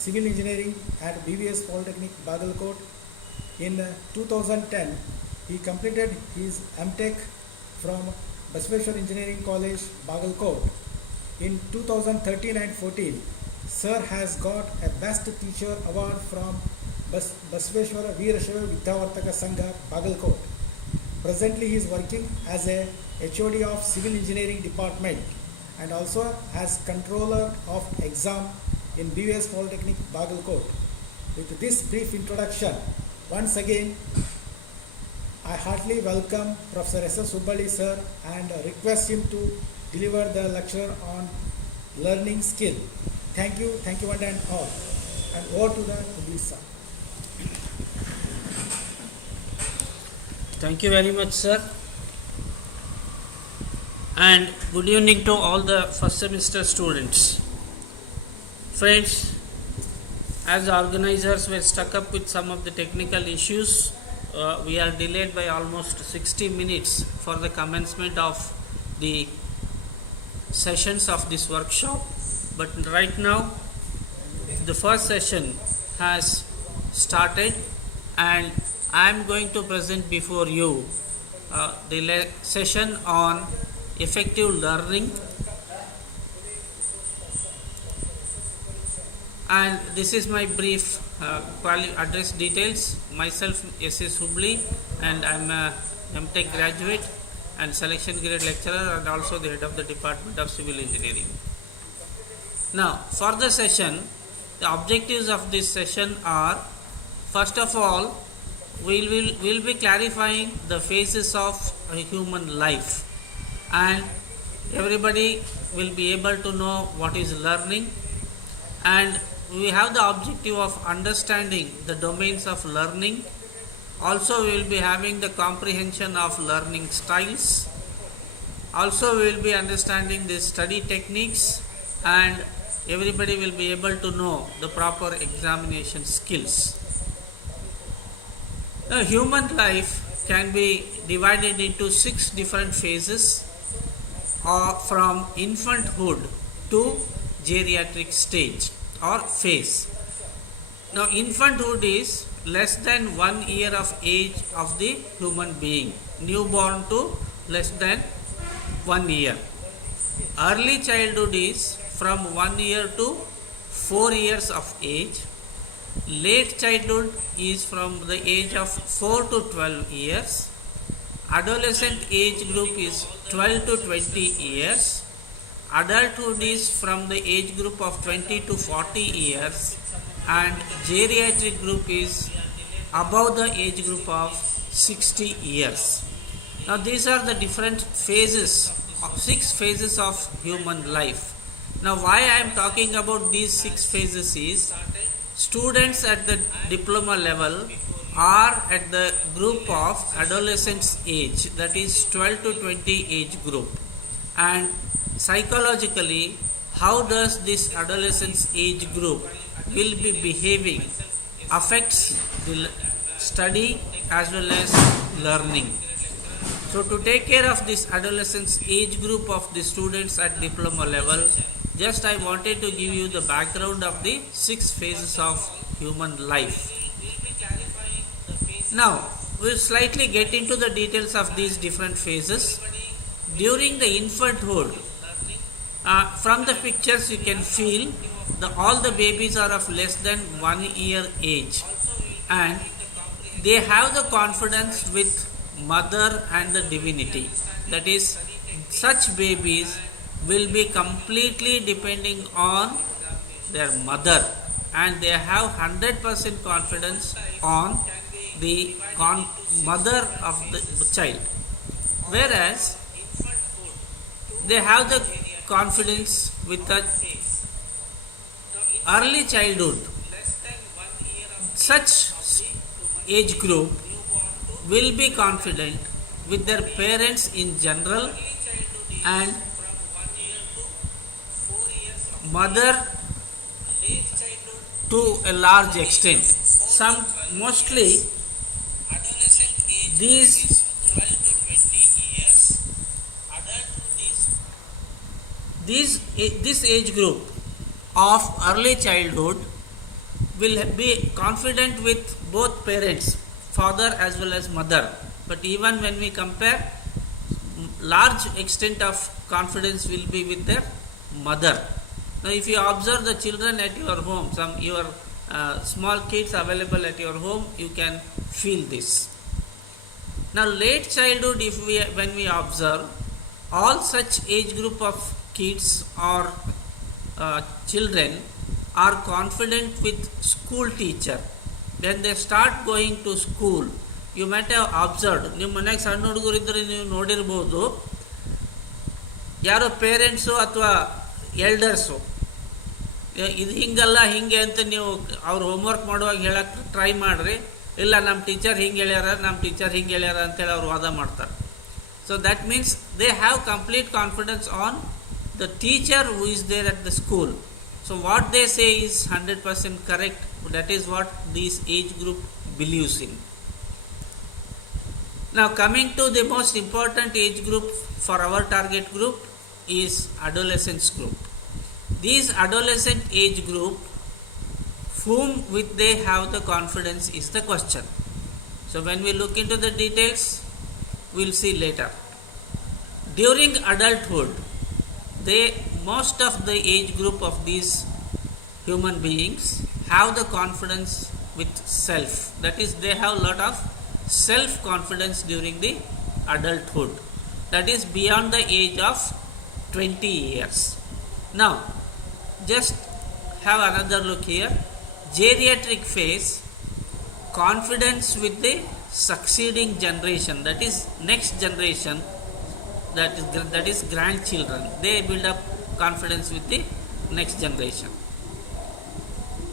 Civil Engineering at BVVS Polytechnic Bagalkot. In 2010, he completed his M.Tech from Basaveshwar Engineering College, Bagalkot. In 2013 and 14, Sir has got a Best Teacher Award from Basaveshwara Veerashaiva Vidyavartaka Sangha, Bagalkot. Presently, he is working as a HOD of Civil Engineering Department and also as Controller of Exam in BVVS Polytechnic Bagalkot. With this brief introduction, once again, I heartily welcome Professor S.S. Subbali sir and request him to deliver the lecture on learning skill. Thank you one and all. And over to the sir. Thank you very much, sir. And good evening to all the first semester students. Friends, as organizers were stuck up with some of the technical issues, we are delayed by almost 60 minutes for the commencement of the sessions of this workshop. But right now, the first session has started and I am going to present before you the session on effective learning. And this is my brief address details. Myself S.S. Subbali, and I am a M.Tech graduate and selection grade lecturer and also the head of the Department of Civil Engineering. Now, for the session, the objectives of this session are, first of all, we'll be clarifying the phases of a human life, and everybody will be able to know what is learning, and we have the objective of understanding the domains of learning. Also, we will be having the comprehension of learning styles. Also, we will be understanding the study techniques, and everybody will be able to know the proper examination skills. Now, human life can be divided into 6 different phases, from infanthood to geriatric stage or phase. Now, infanthood is less than 1 year of age of the human being, newborn to less than 1 year. Early childhood is from 1 year to 4 years of age. Late childhood is from the age of 4 to 12 years. Adolescent age group is 12 to 20 years. Adulthood is from the age group of 20 to 40 years. And geriatric group is above the age group of 60 years. Now, these are the different phases, 6 phases of human life. Now, why I am talking about these 6 phases is, students at the diploma level are at the group of adolescence age, that is 12 to 20 age group. And psychologically, how does this adolescence age group will be behaving affects the study as well as learning. So, to take care of this adolescence age group of the students at diploma level, just I wanted to give you the background of the 6 phases of human life. Now, we'll slightly get into the details of these different phases. During the infanthood, from the pictures you can feel all the babies are of less than 1 year age, and they have the confidence with mother and the divinity. That is, such babies will be completely depending on their mother, and they have 100% confidence on the mother of the child. Whereas they have the confidence with the early childhood. Such age group will be confident with their parents in general and mother to a large extent. Mostly these this age group of early childhood will be confident with both parents, father as well as mother. But even when we compare, large extent of confidence will be with their mother. Now, if you observe the children at your home, your small kids available at your home, you can feel this. Now, late childhood, when we observe, all such age group of kids or children are confident with school teacher. When they start going to school, you might have observed, ನಿಮ್ಮ ಮನೆಗೆ ಸಣ್ಣ ಹುಡುಗರಿದ್ದರೆ ನೀವು ನೋಡಿರ್ಬೋದು, ಯಾರೋ parents ಅಥವಾ ಎಲ್ಡರ್ಸು ಇದು ಹಿಂಗಲ್ಲ ಹಿಂಗೆ ಅಂತ ನೀವು ಅವ್ರು ಹೋಮ್ವರ್ಕ್ ಮಾಡುವಾಗ ಹೇಳಕ್ಕೆ ಟ್ರೈ ಮಾಡಿರಿ, ಇಲ್ಲ ನಮ್ಮ ಟೀಚರ್ ಹಿಂಗೆ ಹೇಳ್ಯಾರ ಅಂತೇಳಿ ಅವ್ರು ವಾದ ಮಾಡ್ತಾರೆ. So that means they have complete confidence on the teacher who is there at the school. So what they say is 100% correct. That is what this age group believes in. Now coming to the most important age group for our target group is adolescence group. These adolescent age group, whom with they have the confidence is the question. So when we look into the details, we'll see later. During adulthood, most of the age group of these human beings have the confidence with self. That is, they have a lot of self confidence during the adulthood. That is beyond the age of 20 years. Now, just have another look here. Geriatric phase, confidence with the succeeding generation. That is next generation. That is grandchildren. They build up confidence with the next generation.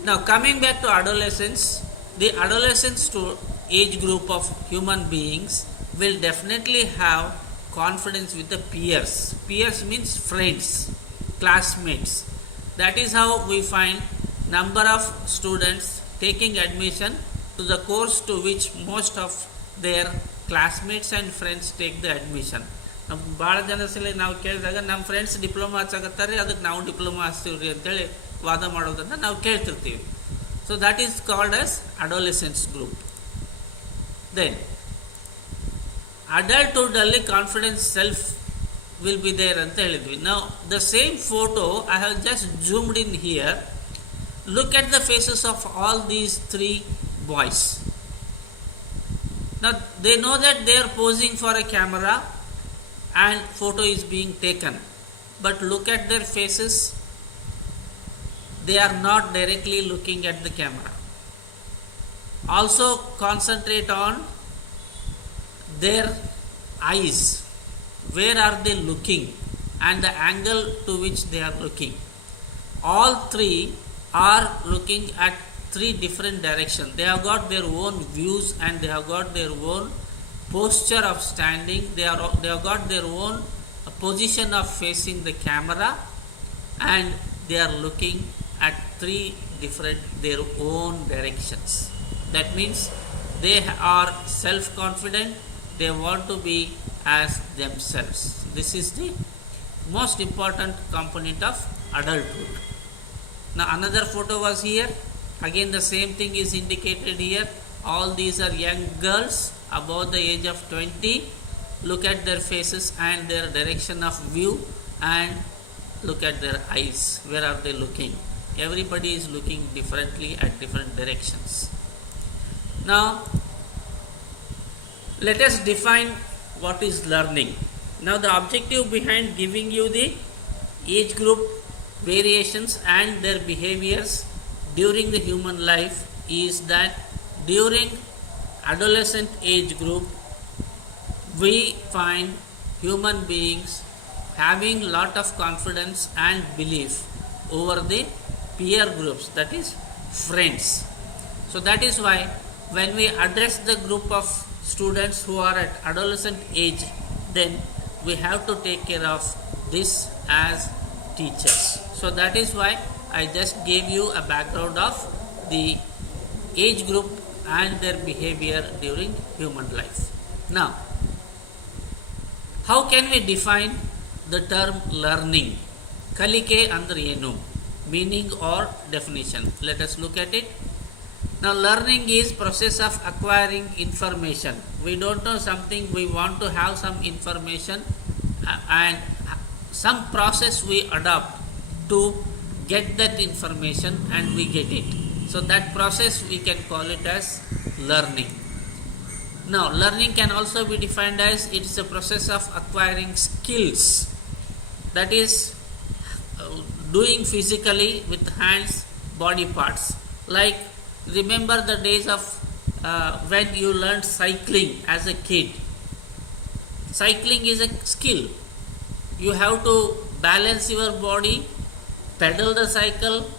Now coming back to adolescence, the adolescence to age group of human beings will definitely have confidence with the peers. Peers means friends, classmates. That is how we find number of students taking admission to the course to which most of their classmates and friends take the admission. ನಮ್ಮ ಭಾಳ ಜನ ಸಲ ನಾವು ಕೇಳಿದಾಗ ನಮ್ಮ friends diploma ಹಚ್ಚಾಕತ್ತಾರೆ, ಅದಕ್ಕೆ ನಾವು diploma ಹಚ್ತೀವಿ ರೀ ಅಂತೇಳಿ ವಾದ ಮಾಡೋದನ್ನು ನಾವು ಕೇಳ್ತಿರ್ತೀವಿ. So that is called as adolescence group. Then ಅಡಲ್ಟ್ಹುಡ್ಡಲ್ಲಿ confidence self will be there ಅಂತ ಹೇಳಿದ್ವಿ. ನಾವು the same photo I have just zoomed in here. Look at the faces of all these 3 boys. Now they know that they are posing for a camera and photo is being taken, but look at their faces. They are not directly looking at the camera. Also concentrate on their eyes. Where are they looking and the angle to which they are looking. All 3 are looking at 3 different directions. They have got their own views and they have got their own posture of standing. They have got their own position of facing the camera, and they are looking at 3 different their own directions. That means they are self-confident. They want to be as themselves. This is the most important component of adulthood. Now another photo was here. Again the same thing is indicated here. All these are young girls above the age of 20. Look at their faces and their direction of view, and look at their eyes. Where are they looking? Everybody is looking differently at different directions. Now let us define what is learning. Now the objective behind giving you the age group variations and their behaviors during the human life is that during adolescent age group we find human beings having lot of confidence and belief over the peer groups, that is friends. So that is why when we address the group of students who are at adolescent age, then we have to take care of this as teachers. So that is why I just gave you a background of the age group and their behavior during human life. Now, how can we define the term learning? Kalike andre enu? Meaning or definition. Let us look at it. Now learning is process of acquiring information. We don't know something, we want to have some information and some process we adopt to get that information and we get it. So that process we can call it as learning. Now learning can also be defined as it is a process of acquiring skills, that is doing physically with hands, body parts. Like remember the days of when you learned cycling as a kid. Cycling is a skill. You have to balance your body, pedal the cycle,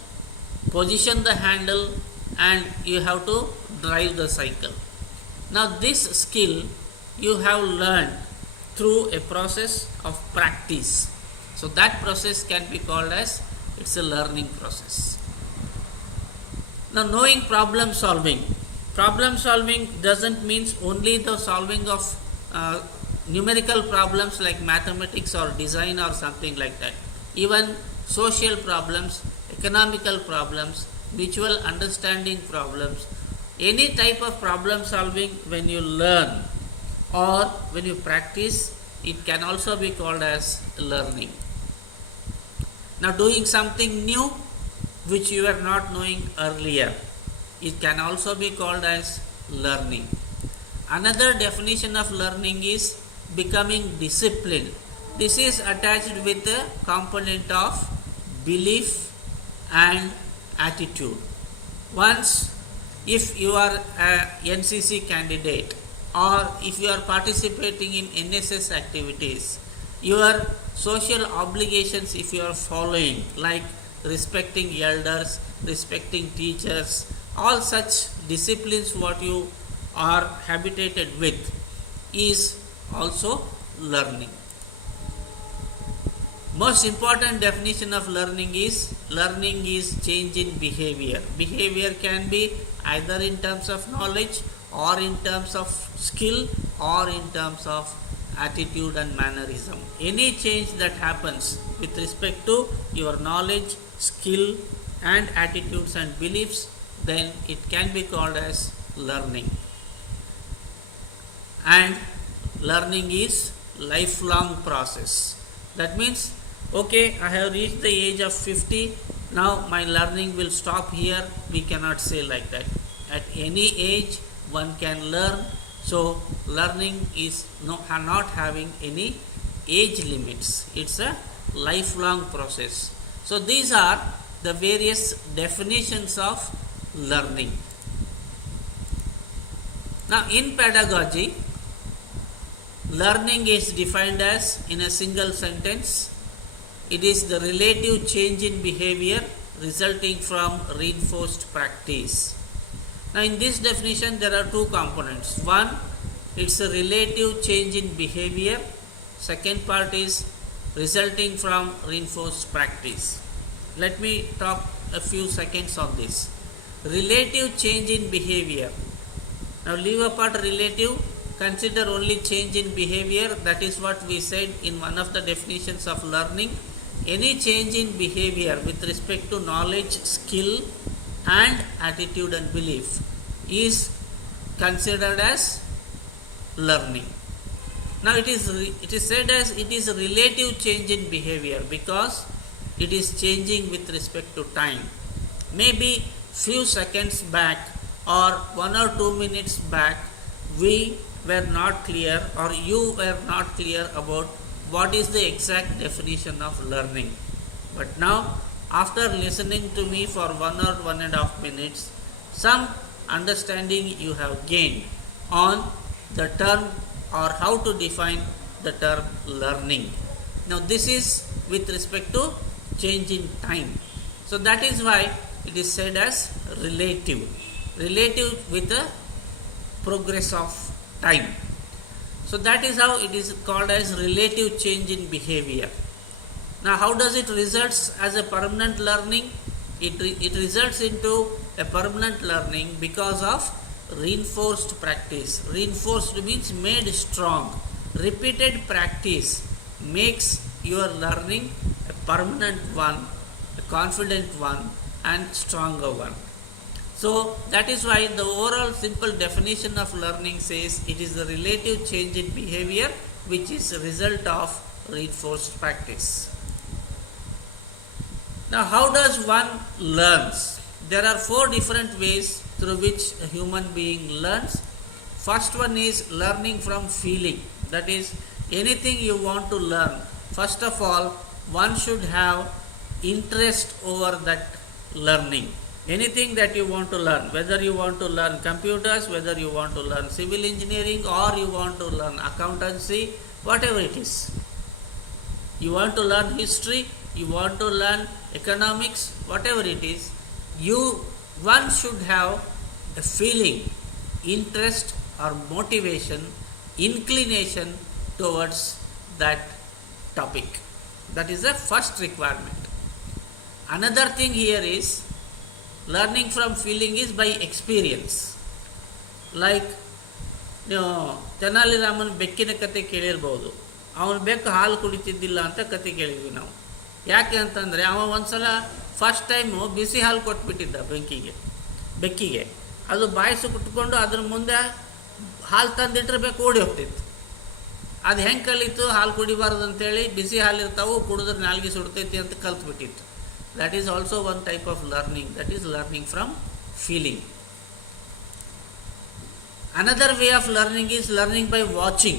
position the handle, and you have to drive the cycle. Now this skill you have learned through a process of practice. So that process can be called as it's a learning process. Now knowing problem solving. Problem solving doesn't mean only the solving of numerical problems like mathematics or design or something like that. Even social problems, economical problems, mutual understanding problems, any type of problem solving when you learn or when you practice, it can also be called as learning. Now doing something new which you were not knowing earlier, it can also be called as learning. Another definition of learning is becoming disciplined. This is attached with a component of belief and attitude. Once, if you are a NCC candidate or if you are participating in NSS activities, your social obligations if you are following, like respecting elders, respecting teachers, all such disciplines what you are habituated with is also learning. Most important definition of learning is change in behavior. Behavior can be either in terms of knowledge or in terms of skill or in terms of attitude and mannerism. Any change that happens with respect to your knowledge, skill and attitudes and beliefs, then it can be called as learning. And learning is lifelong process. That means, okay, I have reached the age of 50, now my learning will stop here. We cannot say like that. At any age one can learn. So learning is not having any age limits. It's a lifelong process. So these are the various definitions of learning. Now in pedagogy, learning is defined as, in a single sentence, it is the relative change in behavior resulting from reinforced practice. Now in this definition there are two components. One, it's a relative change in behavior. Second part is resulting from reinforced practice. Let me talk a few seconds on this. Relative change in behavior. Now leave apart relative, consider only change in behavior. That is what we said in one of the definitions of learning. Any change in behavior with respect to knowledge, skill and attitude and belief is considered as learning. Now it is said as it is a relative change in behavior because it is changing with respect to time. Maybe few seconds back or 1 or 2 minutes back we were not clear or you were not clear about what is the exact definition of learning. But now after listening to me for 1 or 1.5 minutes, some understanding you have gained on the term or how to define the term learning. Now this is with respect to change in time. So that is why it is said as relative with the progress of time. So that is how it is called as relative change in behavior. Now how does it results as a permanent learning? It results into a permanent learning because of reinforced practice. Reinforced means made strong. Repeated practice makes your learning a permanent one, a confident one and stronger one. So that is why the overall simple definition of learning says it is the relative change in behavior which is a result of reinforced practice. Now, how does one learns? There are 4 different ways through which a human being learns. First one is learning from feeling. That is, anything you want to learn, first of all, one should have interest over that learning. Anything that you want to learn, whether you want to learn computers, whether you want to learn civil engineering, or you want to learn accountancy, whatever it is. You want to learn history, you want to learn economics, whatever it is, one should have a feeling, interest or motivation, inclination towards that topic. That is the first requirement. Another thing here is learning from feeling is by experience. Like ನೀವು ತೆನಾಲಿ ರಾಮನ್ ಬೆಕ್ಕಿನ ಕತೆ ಕೇಳಿರ್ಬೋದು. ಅವನು ಬೆಕ್ಕು ಹಾಲು ಕುಡಿತಿದ್ದಿಲ್ಲ ಅಂತ ಕತೆ ಕೇಳಿದ್ವಿ ನಾವು. ಯಾಕೆ ಅಂತಂದರೆ ಅವ ಒಂದ್ಸಲ ಫಸ್ಟ್ ಟೈಮು ಬಿಸಿ ಹಾಲು ಕೊಟ್ಬಿಟ್ಟಿದ್ದ ಬೆಕ್ಕಿಗೆ. ಅದು ಬಾಯಿಸು ಕುಟ್ಕೊಂಡು ಅದ್ರ ಮುಂದೆ ಹಾಲು ತಂದಿಟ್ರೆ ಬೆಕ್ಕು ಓಡಿ ಹೋಗ್ತಿತ್ತು. ಅದು ಹೆಂಗೆ ಕಲಿತು ಹಾಲು ಕುಡಿಬಾರ್ದು ಅಂತೇಳಿ ಬಿಸಿ ಹಾಲು ಇರ್ತಾವು, ಕುಡಿದ್ರೆ ನಾಲ್ಗೆ ಸುಡ್ತೈತಿ ಅಂತ ಕಲ್ತ್ಬಿಟ್ಟಿತ್ತು. That is also one type of learning, that is learning from feeling. Another way of learning is learning by watching,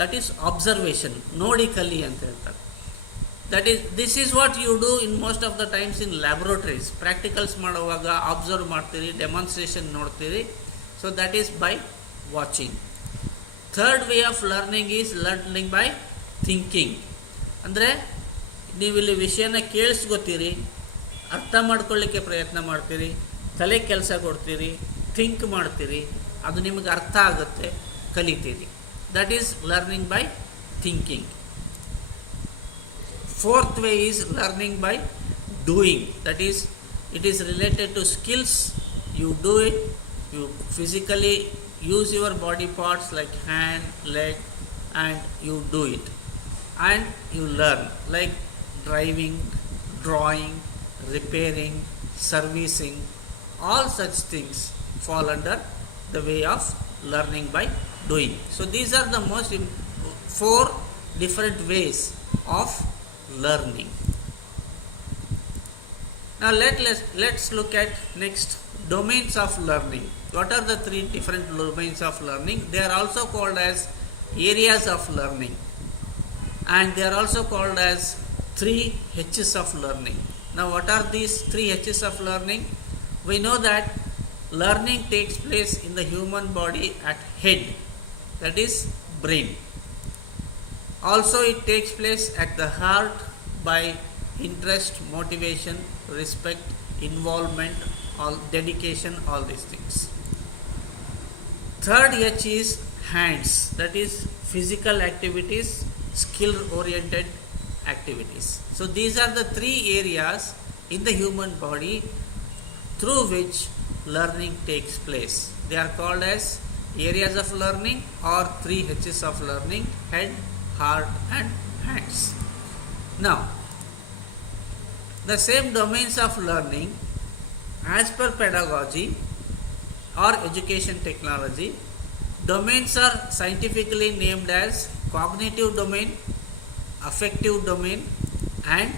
that is observation, nodi kali anta ಹೇಳ್ತಾರೆ. That is, this is what you do in most of the times in laboratories. Practicals ಮಾಡುವಾಗ observe ಮಾಡ್ತೀರಿ, demonstration ನೋಡ್ತೀರಿ. So that is by watching. Third way of learning is learning by thinking. ಅಂದರೆ ನೀವಿಲ್ಲಿ ವಿಷಯನ ಕೇಳಿಸ್ಕೊತೀರಿ, ಅರ್ಥ ಮಾಡ್ಕೊಳ್ಳಿಕ್ಕೆ ಪ್ರಯತ್ನ ಮಾಡ್ತೀರಿ, ತಲೆ ಕೆಲಸ ಕೊಡ್ತೀರಿ, ಥಿಂಕ್ ಮಾಡ್ತೀರಿ, ಅದು ನಿಮಗೆ ಅರ್ಥ ಆಗುತ್ತೆ, ಕಲಿತೀರಿ. That is learning by thinking. Fourth way is learning by doing. That is, it is related to skills. You do it, you physically use your body parts like hand, leg, and you do it. And you learn, like driving, drawing, repairing, servicing, all such things fall under the way of learning by doing. So these are the most 4 different ways of learning. Now let's look at next domains of learning. What are the 3 different domains of learning? They are also called as areas of learning, and they are also called as 3 H's of learning. Now what are these 3 H's of learning? We know that learning takes place in the human body at head, that is brain. Also it takes place at the heart by interest, motivation, respect, involvement, all dedication, all these things. Third H is hands, that is physical activities, skill oriented activities. So these are the 3 areas in the human body through which learning takes place. They are called as areas of learning or 3 H's of learning: head, heart and hands. Now, the same domains of learning as per pedagogy or education technology, domains are scientifically named as cognitive domain, affective domain and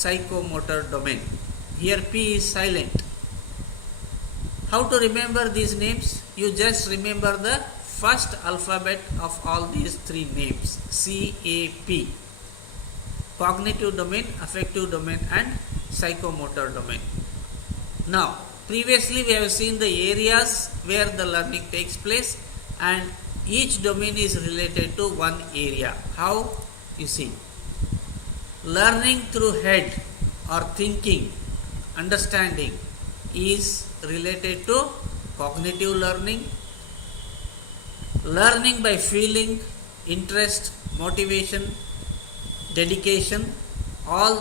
psychomotor domain. Here P is silent. How to remember these names? You just remember the first alphabet of all these 3 names, CAP: cognitive domain, affective domain and psychomotor domain. Now, previously we have seen the areas where the learning takes place, and each domain is related to one area. How? You see, learning through head or thinking, understanding is related to cognitive learning. Learning by feeling, interest, motivation, dedication, all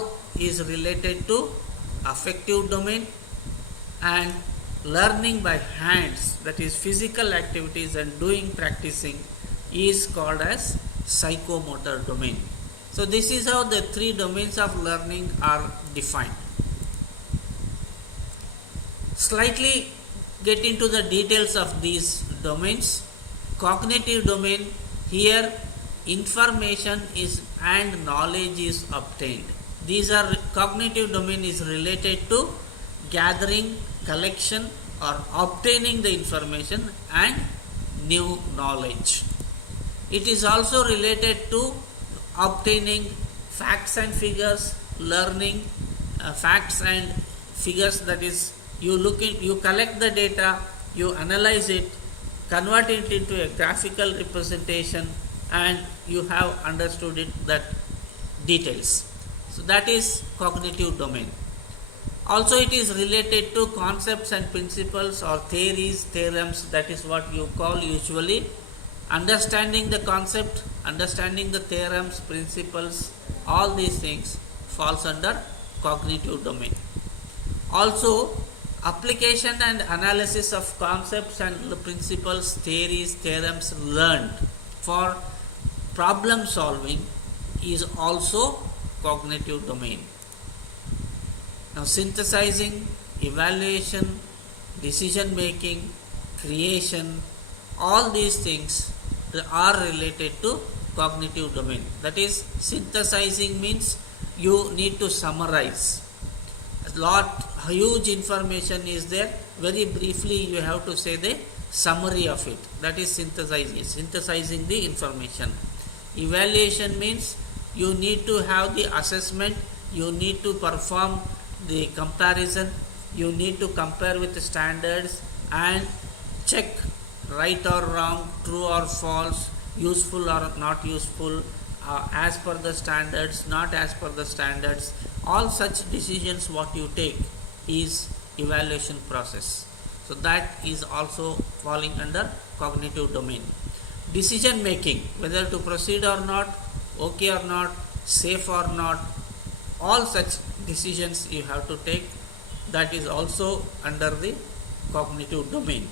is related to affective domain. And learning by hands, that is physical activities and doing, practicing, is called as psychomotor domain. So this is how the 3 domains of learning are defined. Slightly get into the details of these domains. Cognitive domain, here information is and knowledge is obtained. These are cognitive domain is related to gathering, collection or obtaining the information and new knowledge. It is also related to obtaining facts and figures, learning facts and figures, that is you collect the data, you analyze it, convert it into a graphical representation and you have understood it, that details. So that is cognitive domain. Also it is related to concepts and principles or theories, theorems, that is what you call usually. Understanding the concept, understanding the theorems, principles, all these things falls under cognitive domain. Also application and analysis of concepts and principles, theories, theorems learned for problem solving is also cognitive domain. Now synthesizing, evaluation, decision making, creation, all these things are related to cognitive domain. That is, synthesizing means you need to summarize. Huge information is there, very briefly you have to say the summary of it. That is synthesizing the information. Evaluation means you need to have the assessment, you need to perform the comparison, you need to compare with the standards and check right or wrong, true or false, useful or not useful, as per the standards, not as per the standards. All such decisions what you take is evaluation process. So that is also falling under cognitive domain. Decision making, whether to proceed or not, okay or not, safe or not, all such decisions you have to take, that is also under the cognitive domain.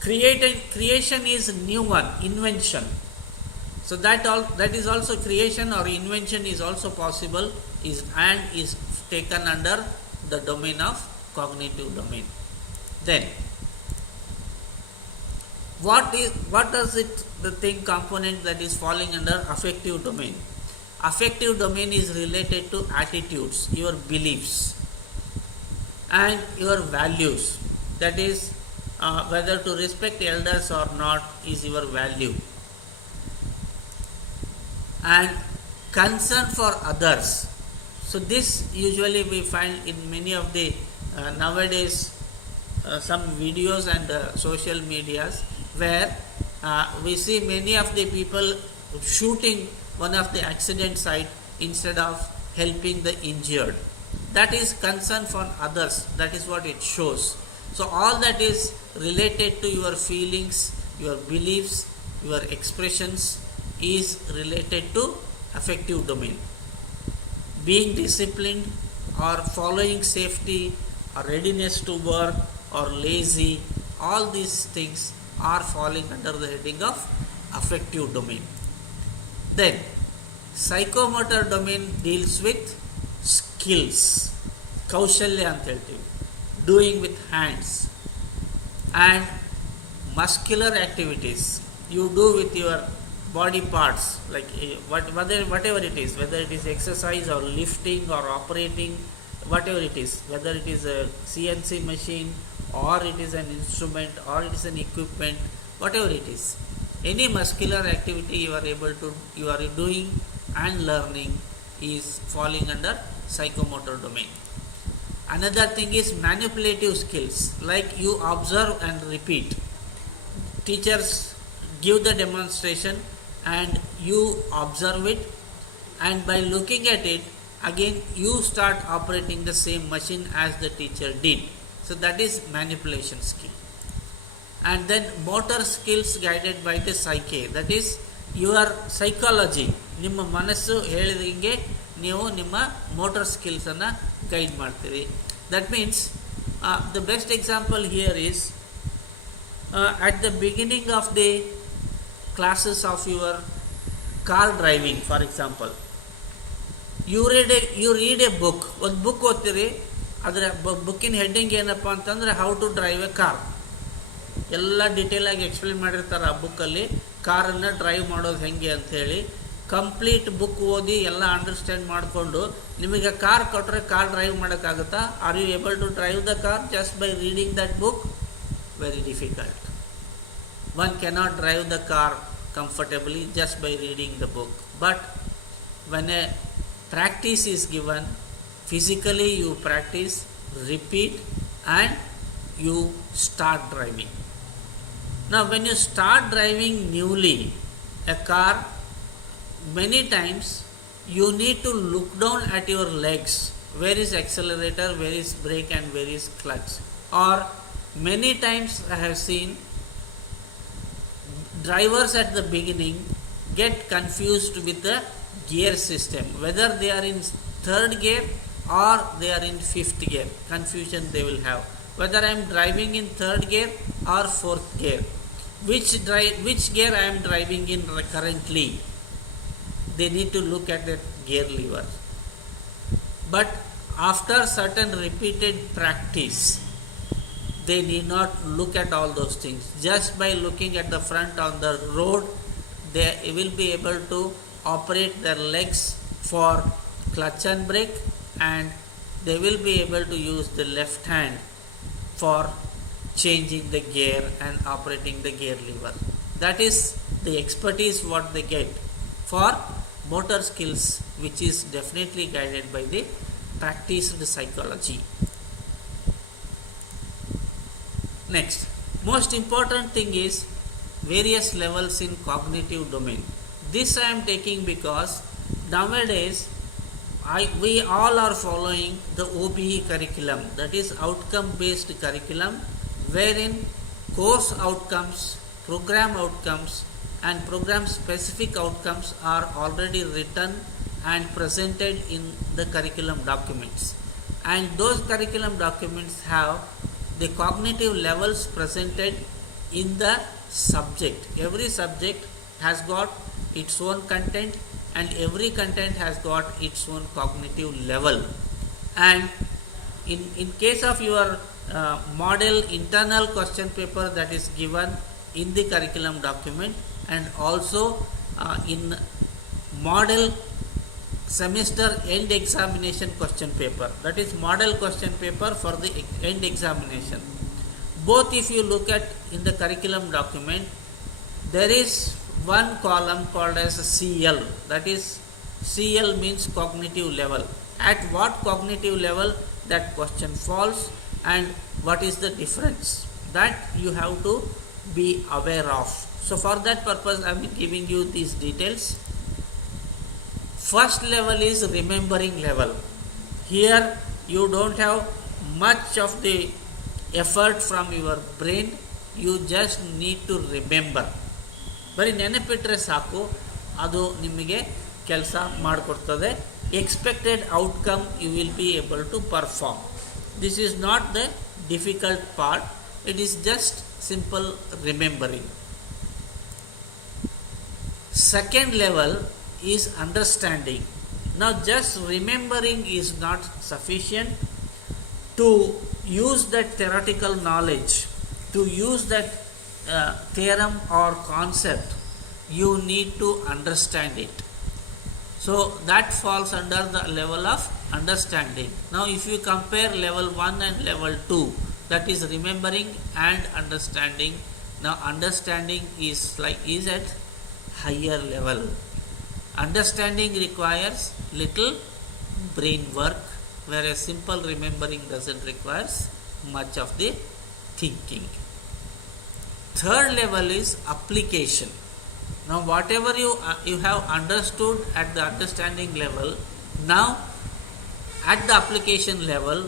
Creation is new one, invention. So that is also creation or invention is also possible, is taken under the domain of cognitive domain. Then what does it the thing component that is falling under affective domain? Affective domain is related to attitudes, your beliefs and your values. That is whether to respect elders or not is your value. And concern for others. So this usually we find in many of the nowadays some videos and social medias where we see many of the people shooting one of the accident site instead of helping the injured. That is concern for others. That is what it shows. So all that is related to your feelings, your beliefs, your expressions is related to affective domain. Being disciplined or following safety or readiness to work or lazy, all these things are falling under the heading of affective domain. Then psychomotor domain deals with skills, kaushalya anta helತೀವಿ, doing with hands, and muscular activities you do with your body parts, like whatever it is, whether it is exercise or lifting or operating, whatever it is, whether it is a CNC machine or it is an instrument or it is an equipment, whatever it is, any muscular activity you are doing and learning is falling under psychomotor domain. Another thing is manipulative skills, like you observe and repeat. Teachers give the demonstration and you observe it, and by looking at it again you start operating the same machine as the teacher did. So that is manipulation skill. And then motor skills guided by the psyche, that is your psychology, ನಿಮ್ಮ ಮನಸ್ಸು ಹೇಳಿದಂಗೆ ನೀವು ನಿಮ್ಮ motor skills ಅನ್ನು guide ಮಾಡ್ತೀರಿ. That means the best example here is at the beginning of the classes of your car driving, for example, you read a book, ಒಂದು book ಓದ್ತೀರಿ, ಅದರ ಬುಕ್ಕಿನ ಹೆಡ್ಡಿಂಗ್ ಏನಪ್ಪ ಅಂತಂದರೆ how to drive a car. ಎಲ್ಲ ಡಿಟೇಲಾಗಿ explain ಮಾಡಿರ್ತಾರೆ ಆ ಬುಕ್ಕಲ್ಲಿ, ಕಾರನ್ನು ಡ್ರೈವ್ ಮಾಡೋದು ಹೆಂಗೆ ಅಂಥೇಳಿ. ಕಂಪ್ಲೀಟ್ ಬುಕ್ ಓದಿ ಎಲ್ಲ ಅಂಡರ್ಸ್ಟ್ಯಾಂಡ್ ಮಾಡಿಕೊಂಡು ನಿಮಗೆ ಕಾರ್ ಕೊಟ್ಟರೆ ಕಾರ್ ಡ್ರೈವ್ ಮಾಡೋಕ್ಕಾಗುತ್ತಾ? Are you able to drive the car just by reading that book? Very difficult. One cannot drive the car comfortably just by reading the book. But when a practice is given, physically you practice, repeat, and you start driving. Now when you start driving newly a car, many times you need to look down at your legs. Where is accelerator, where is brake, and where is clutch? Or many times I have seen drivers at the beginning get confused with the gear system, whether they are in third gear or they are in fifth gear. Confusion they will have, whether I am driving in third gear or fourth gear, which gear I am driving in currently. They need to look at the gear lever. But after certain repeated practice, they need not look at all those things. Just by looking at the front on the road, they will be able to operate their legs for clutch and brake, and they will be able to use the left hand for changing the gear and operating the gear lever. That is the expertise what they get for motor skills, which is definitely guided by the practiced psychology. Next, most important thing is various levels in cognitive domain. This I am taking because nowadays we all are following the OBE curriculum, that is outcome based curriculum, wherein course outcomes, program outcomes, and program specific outcomes are already written and presented in the curriculum documents, and those curriculum documents have the cognitive levels presented in the subject. Every subject has got its own content, and every content has got its own cognitive level. And in case of your model internal question paper that is given in the curriculum document, and also in model semester end examination question paper, that is model question paper for the end examination. Both if you look at in the curriculum document, there is one column called as CL, that is CL means cognitive level. At what cognitive level that question falls, and what is the difference, that you have to be aware of. So for that purpose I am giving you these details. First level is remembering level. Here you don't have much of the effort from your brain, you just need to remember. ಬರೀ ನೆನಪಿಟ್ಟರೆ ಸಾಕು, ಅದು ನಿಮಗೆ ಕೆಲಸ ಮಾಡಿಕೊಡ್ತದೆ. Expected outcome you will be able to perform. This is not the difficult part, it is just simple remembering. Second level is understanding. Now just remembering is not sufficient. To use that theoretical knowledge, to use that theorem or concept, you need to understand it. So that falls under the level of understanding. Now if you compare level 1 and level 2, that is remembering and understanding. Now understanding is at higher level. Understanding requires little brain work, whereas simple remembering doesn't require much of the thinking. Third level is application. Now whatever you have understood at the understanding level, now at the application level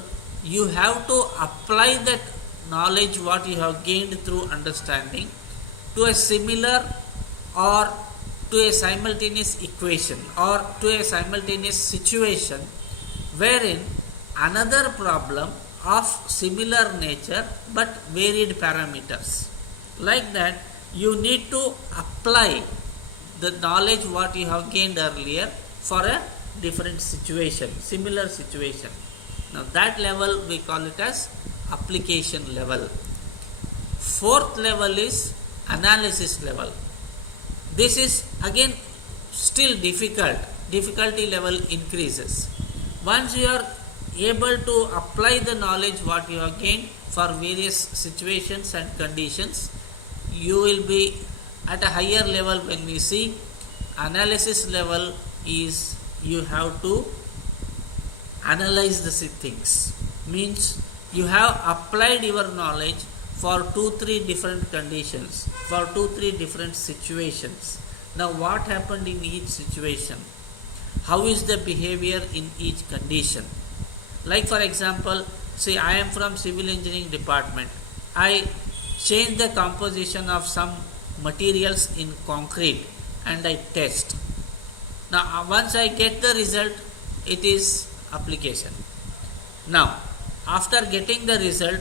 you have to apply that knowledge what you have gained through understanding to a similar or to a simultaneous equation or to a simultaneous situation wherein another problem of similar nature but varied parameters. Like that, you need to apply the knowledge what you have gained earlier for a different situation, similar situation. Now that level we call it as application level. Fourth level is analysis level. This is again still difficult. Difficulty level increases. Once you are able to apply the knowledge what you have gained for various situations and conditions, you will be at a higher level. When we see analysis level is you have to analyze the things, means you have applied your knowledge for 2-3 different conditions, for 2-3 different situations. Now what happened in each situation, how is the behavior in each condition. Like for example, say I am from civil engineering department, I change the composition of some materials in concrete and I test. Now once I get the result, it is application. Now after getting the result,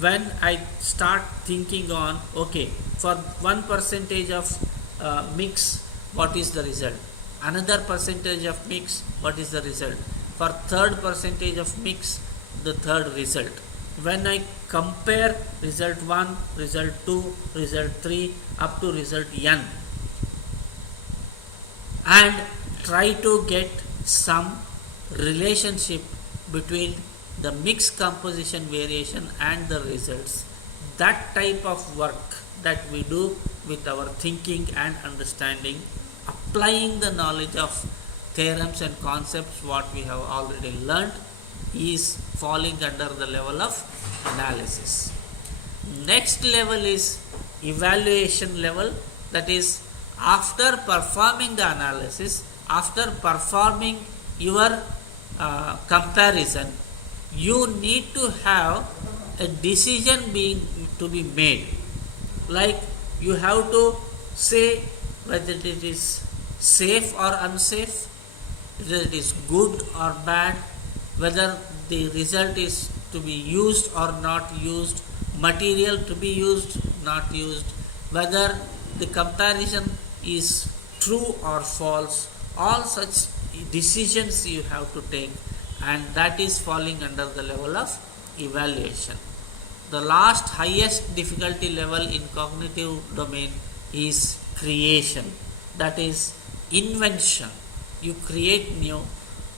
when I start thinking on, okay, for 1% of mix, what is the result? Another percentage of mix, what is the result? For third percentage of mix, the third result. When I compare result 1, result 2, result 3 up to result n and try to get some relationship between the mix composition variation and the results, that type of work that we do with our thinking and understanding, applying the knowledge of theorems and concepts what we have already learned, is falling under the level of analysis. Next level is evaluation level, that is after performing the analysis, after performing your comparison, you need to have a decision to be made. Like you have to say whether it is safe or unsafe, whether it is good or bad, whether the result is to be used or not used, material to be used, not used, whether the comparison is true or false. All such decisions you have to take, and that is falling under the level of evaluation. The last highest difficulty level in cognitive domain is creation, that is invention. You create new,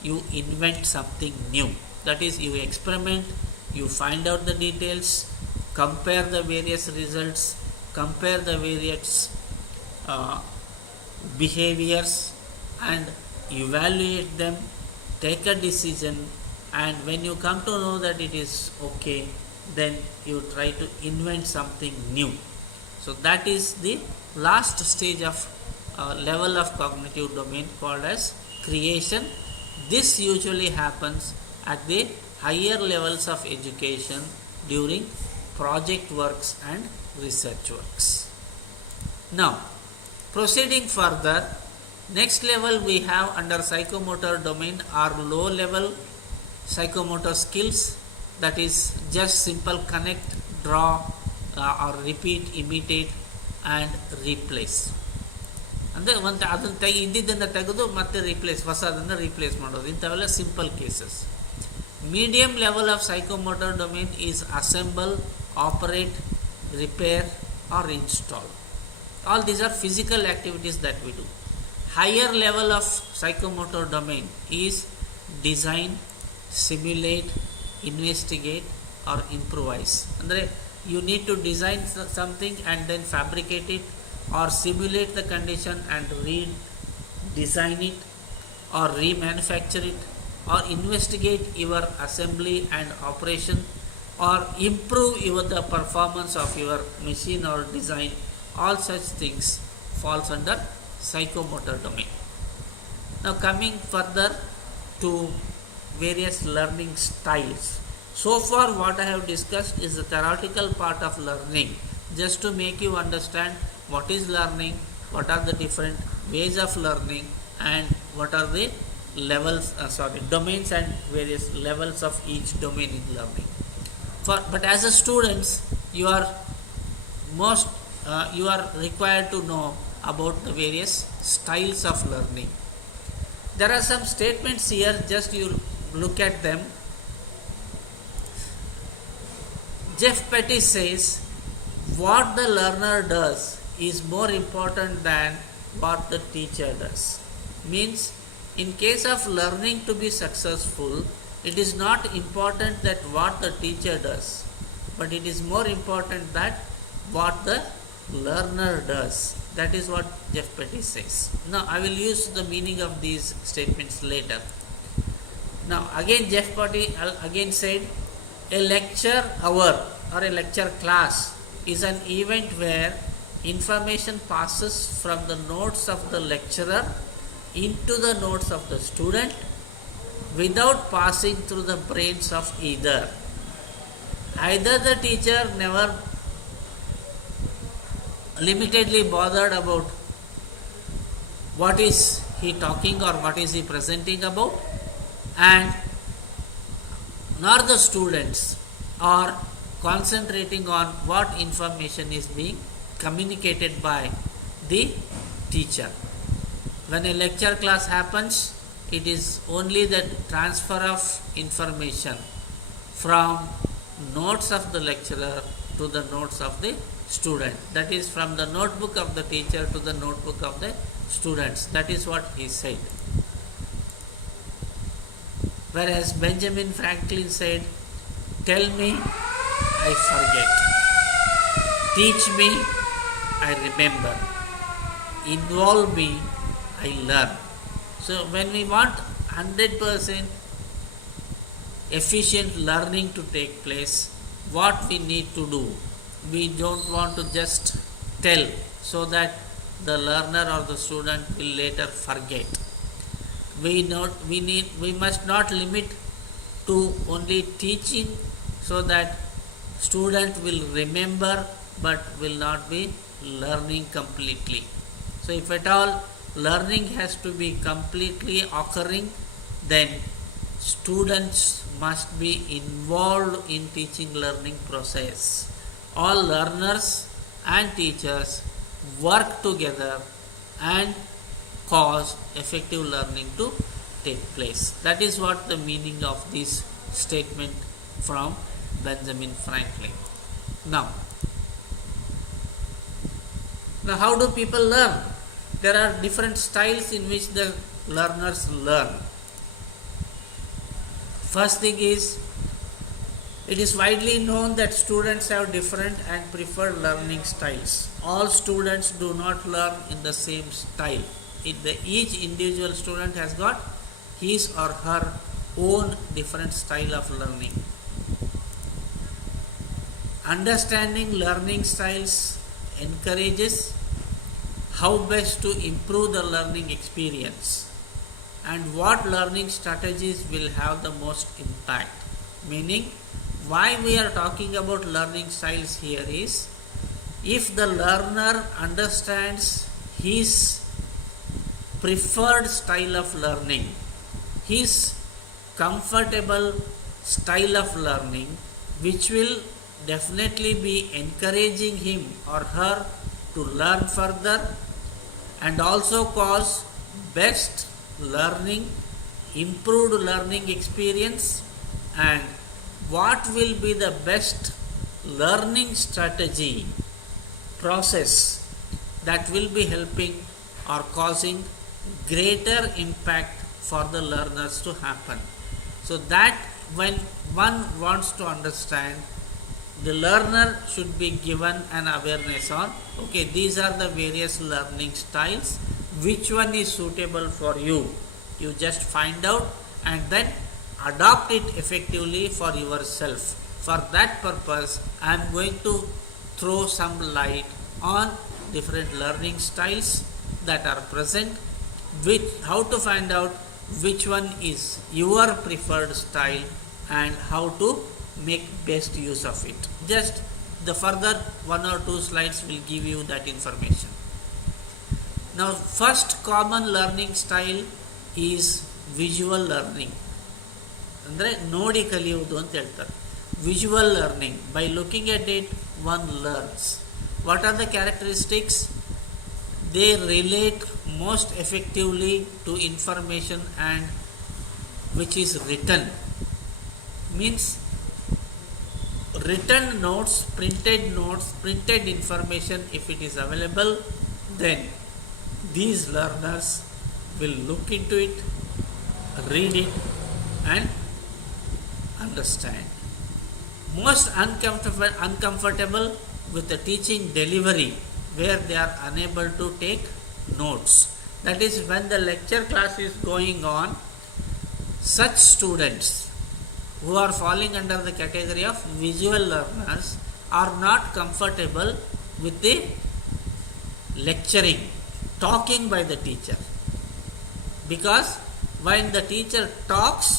you invent something new, that is you experiment, you find out the details, compare the various results, compare the various behaviors and evaluate them, take a decision, and when you come to know that it is okay, then you try to invent something new. So that is the last stage of level of cognitive domain called as creation. This usually happens at the higher levels of education during project works and research works. Now proceeding further, next level we have under psychomotor domain are low level psychomotor skills, that is just simple connect, draw or repeat, imitate and replace. ಅಂದರೆ ಒಂದು ಅದನ್ನು ಇದ್ದಿದ್ದನ್ನು ತೆಗೆದು ಮತ್ತೆ ಹೊಸದನ್ನು replace ಮಾಡೋದು, ಇಂಥವೆಲ್ಲ simple cases. Medium level of psychomotor domain is assemble, operate, repair or install. All these are physical activities that we do. Higher level of psychomotor domain is design, simulate, investigate or improvise. Andre you need to design something and then fabricate it, or simulate the condition and redesign it or remanufacture it, or investigate your assembly and operation, or improve the performance of your machine or design. All such things falls under psychomotor domain. Now coming further to various learning styles. So far what I have discussed is the theoretical part of learning, just to make you understand what is learning, what are the different ways of learning and what are the levels, domains and various levels of each domain in learning. But as a students, you are required to know about the various styles of learning. There are some statements here, just you look at them. Jeff Petty says what the learner does is more important than what the teacher does. Means, in case of learning to be successful, it is not important that what the teacher does, but it is more important that what the learner does. That is what Jeff Petty says. Now, I will use the meaning of these statements later. Now, again Jeff Petty again said, a lecture hour or a lecture class is an event where information passes from the notes of the lecturer into the notes of the student without passing through the brains of either. Either the teacher never limitedly bothered about what is he talking or what is he presenting about, and nor the students are concentrating on what information is being communicated by the teacher. When a lecture class happens, it is only the transfer of information from notes of the lecturer to the notes of the student. That is from the notebook of the teacher to the notebook of the students. That is what he said. Whereas Benjamin Franklin said, tell me, I forget. Teach me, I remember. Involve me, I learn. So when we want 100% efficient learning to take place, what we need to do? We don't want to just tell so that the learner or the student will later forget. We must not limit to only teaching so that student will remember but will not be learning completely. So if at all learning has to be completely occurring, then students must be involved in teaching learning process. All learners and teachers work together and cause effective learning to take place. That is what the meaning of this statement from Benjamin Franklin. Now how do people learn? There are different styles in which the learners learn. First thing is, it is widely known that students have different and preferred learning styles. All students do not learn in the same style. Each individual student has got his or her own different style of learning. Understanding learning styles encourages how best to improve the learning experience and what learning strategies will have the most impact. Meaning, why we are talking about learning styles here is, if the learner understands his preferred style of learning, his comfortable style of learning, which will definitely be encouraging him or her to learn further and also cause best learning, improved learning experience, and what will be the best learning strategy process that will be helping or causing greater impact for the learners to happen. So that when one wants to understand, the learner should be given an awareness on, okay, these are the various learning styles, which one is suitable for you. You just find out and then adopt it effectively for yourself. For that purpose, I am going to throw some light on different learning styles that are present, how to find out which one is your preferred style and how to make best use of it. Just the further 1 or 2 slides will give you that information. Now, first common learning style is visual learning. ಅಂದರೆ ನೋಡಿ ಕಲಿಯುವುದು ಅಂತ ಹೇಳ್ತಾರೆ. Visual learning, by looking at it, one learns. What are the characteristics? They relate most effectively to information and which is written. Means written notes, printed information if it is available, then these learners will look into it, read it and understand. Most uncomfortable with the teaching delivery where they are unable to take notes. That is, when the lecture class is going on, such students who are falling under the category of visual learners are not comfortable with the lecturing, talking by the teacher, because when the teacher talks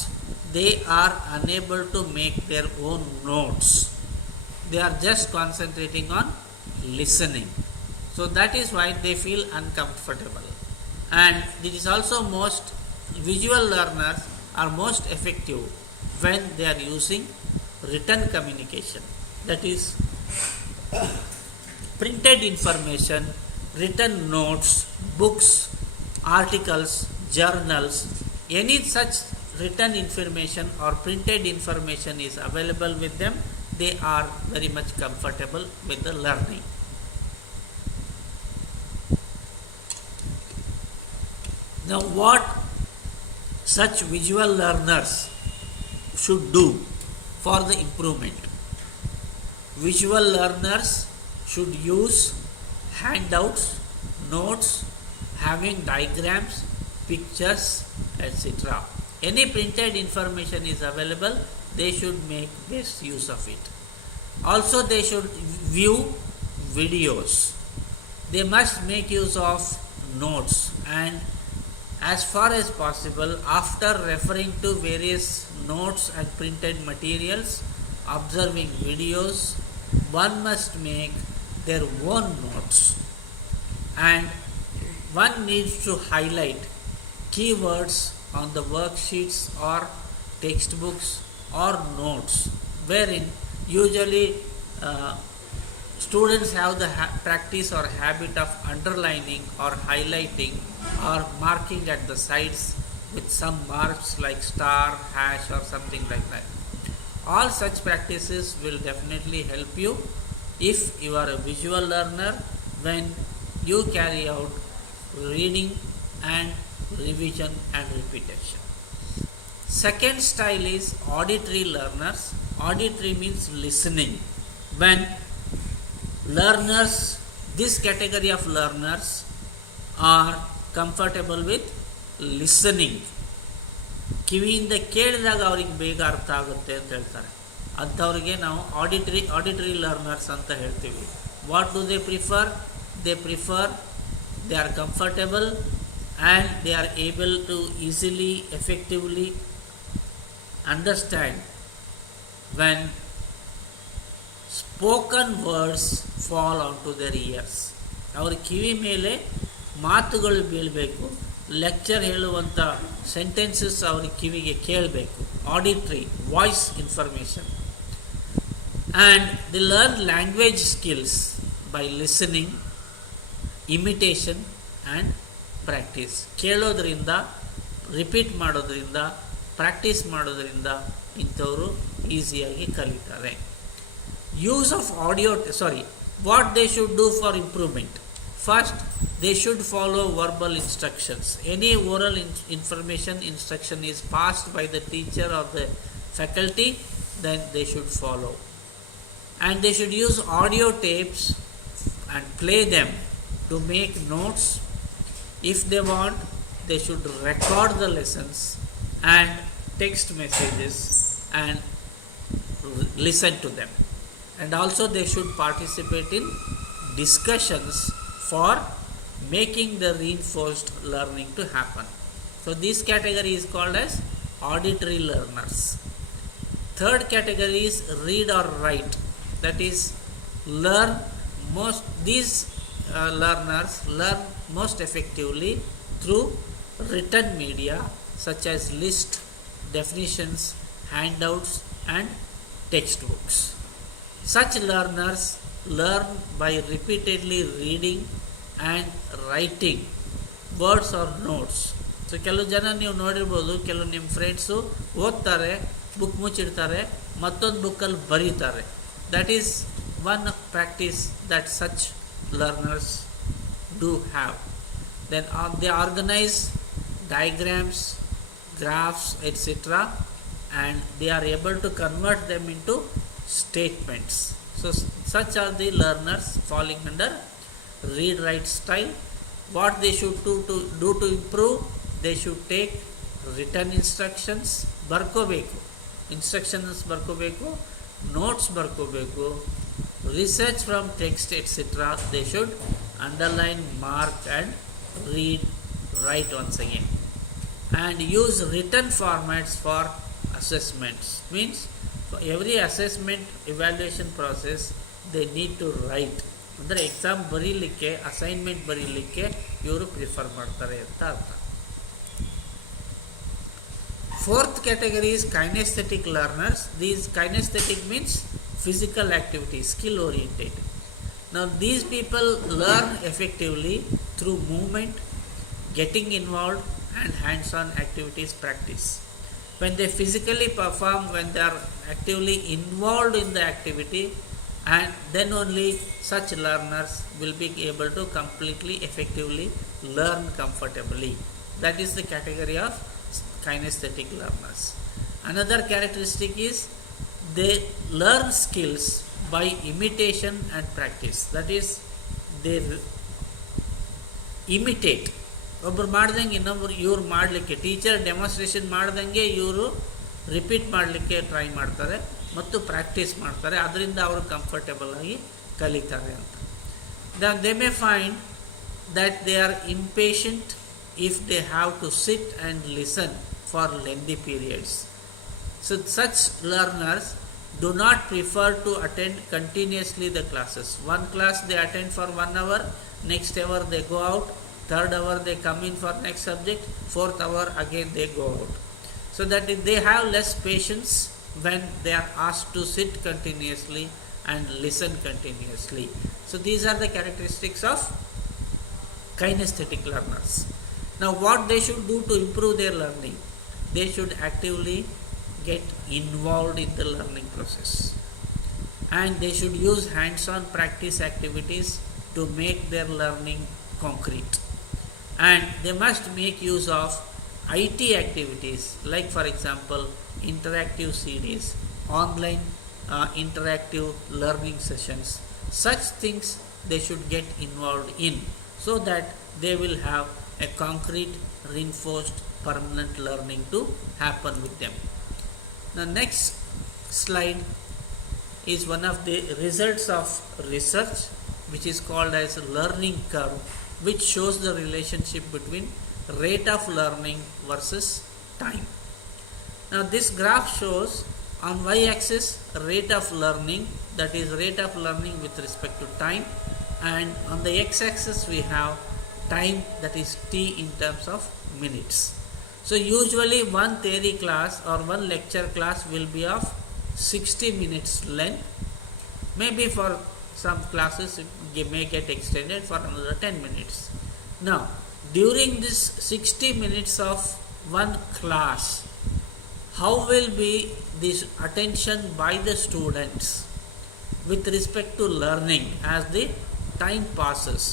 they are unable to make their own notes. They are just concentrating on listening. So that is why they feel uncomfortable. And it is also most visual learners are most effective when they are using written communication. That is printed information, written notes, books, articles, journals, any such written information or printed information is available with them, they are very much comfortable with the learning. Now, what such visual learners should do for the improvement? Visual learners should use handouts, notes, having diagrams, pictures, etc. Any printed information is available, they should make best use of it. Also, they should view videos. They must make use of notes, and as far as possible, after referring to various notes and printed materials, observing videos, one must make their own notes, and one needs to highlight keywords on the worksheets or textbooks or notes, wherein usually students have the practice or habit of underlining or highlighting or marking at the sides with some marks like star, hash or something like that. All such practices will definitely help you if you are a visual learner when you carry out reading and revision and repetition. Second style is auditory learners. Auditory means listening. When learners, this category of learners are comfortable with listening. ಕಿವಿಯಿಂದ ಕೇಳಿದಾಗ ಅವ್ರಿಗೆ ಬೇಗ ಅರ್ಥ ಆಗುತ್ತೆ ಅಂತ ಹೇಳ್ತಾರೆ. ಅಂಥವ್ರಿಗೆ ನಾವು ಆಡಿಟರಿ ಲರ್ನರ್ಸ್ ಅಂತ ಹೇಳ್ತೀವಿ. What do they prefer? They are comfortable and they are able to easily, effectively understand when spoken words fall onto their ears. ಅವರ ಕಿವಿ ಮೇಲೆ ಮಾತುಗಳು ಬೀಳಬೇಕು, ಲೆಕ್ಚರ್ ಹೇಳುವಂಥ ಸೆಂಟೆನ್ಸಸ್ ಅವ್ರ ಕಿವಿಗೆ ಕೇಳಬೇಕು. Auditory, voice information. And they learn language skills by listening, imitation and practice. ಕೇಳೋದ್ರಿಂದ, repeat ಮಾಡೋದ್ರಿಂದ, ಪ್ರಾಕ್ಟೀಸ್ ಮಾಡೋದ್ರಿಂದ ಇಂಥವರು ಈಸಿಯಾಗಿ ಕಲಿತಾರೆ. Use of what they should do for improvement. First, they should follow verbal instructions. Any oral instruction is passed by the teacher or the faculty, then they should follow. And they should use audio tapes and play them to make notes. If they want, they should record the lessons and text messages and listen to them. And also they should participate in discussions for making the reinforced learning to happen. So this category is called as auditory learners. Third category is read or write. That is, these learners learn most effectively through written media such as list, definitions, handouts and textbooks. Such learners learn by repeatedly reading and writing words or notes. So ಕೆಲವು ಜನ ನೀವು ನೋಡಿರ್ಬೋದು, ಕೆಲವು ನಿಮ್ಮ friends ಓದ್ತಾರೆ, book ಮುಚ್ಚಿಡ್ತಾರೆ, ಮತ್ತೊಂದು ಬುಕ್ಕಲ್ಲಿ ಬರೀತಾರೆ. That is one practice that such learners do have. Then they organize diagrams, graphs, etc., and they are able to convert them into statements. So such are the learners falling under read write style. What they should do to improve, they should take written instructions ಬರ್ಕೋಬೇಕು, instructions ಬರ್ಕೋಬೇಕು, notes ಬರ್ಕೋಬೇಕು, research from text etc. They should underline, mark and read, write once again, and use written formats for assessments. Means for every assessment evaluation process they need to write. ಅಂದರೆ exam ಬರೀಲಿಕ್ಕೆ, assignment ಬರೀಲಿಕ್ಕೆ ಇವರು prefer ಮಾಡ್ತಾರೆ ಅಂತ ಅರ್ಥ. Fourth category is kinesthetic learners. These kinesthetic means physical activity, skill oriented. Now these people learn effectively through movement, getting involved and hands-on activities practice. When they physically perform, when they are actively involved in the activity, and then only such learners will be able to completely effectively learn comfortably. That is the category of kinesthetic learners. Another characteristic is they learn skills by imitation and practice. That is, they imitate. ಒಬ್ಬರು ಮಾಡ್ದಂಗೆ ಇನ್ನೊಬ್ಬರು ಇವ್ರು ಮಾಡಲಿಕ್ಕೆ, teacher demonstration ಮಾಡ್ದಂಗೆ ಇವರು repeat ಮಾಡಲಿಕ್ಕೆ try ಮಾಡ್ತಾರೆ ಮತ್ತು ಪ್ರಾಕ್ಟೀಸ್ ಮಾಡ್ತಾರೆ. ಅದರಿಂದ ಅವರು ಕಂಫರ್ಟೇಬಲ್ ಆಗಿ ಕಲಿತಾರೆ ಅಂತ. They may find that they are impatient if they have to sit and listen for lengthy periods. So such learners do not prefer to attend continuously the classes. One class they attend for 1 hour, next hour they go out, third hour they come in for next subject, fourth hour again they go out. So that they have less patience when they are asked to sit continuously and listen continuously. So these are the characteristics of kinesthetic learners. Now what they should do to improve their learning? They should actively get involved in the learning process, and they should use hands-on practice activities to make their learning concrete, and they must make use of IT activities, like for example interactive CDs, online interactive learning sessions. Such things they should get involved in, so that they will have a concrete, reinforced, permanent learning to happen with them. The next slide is one of the results of research, which is called as learning curve, which shows the relationship between rate of learning versus time. Now this graph shows on y-axis rate of learning, that is rate of learning with respect to time, and on the x-axis we have time, that is t in terms of minutes. So usually one theory class or one lecture class will be of 60 minutes length. Maybe for some classes it may get extended for another 10 minutes. Now during this 60 minutes of one class, how will be this attention by the students with respect to learning as the time passes?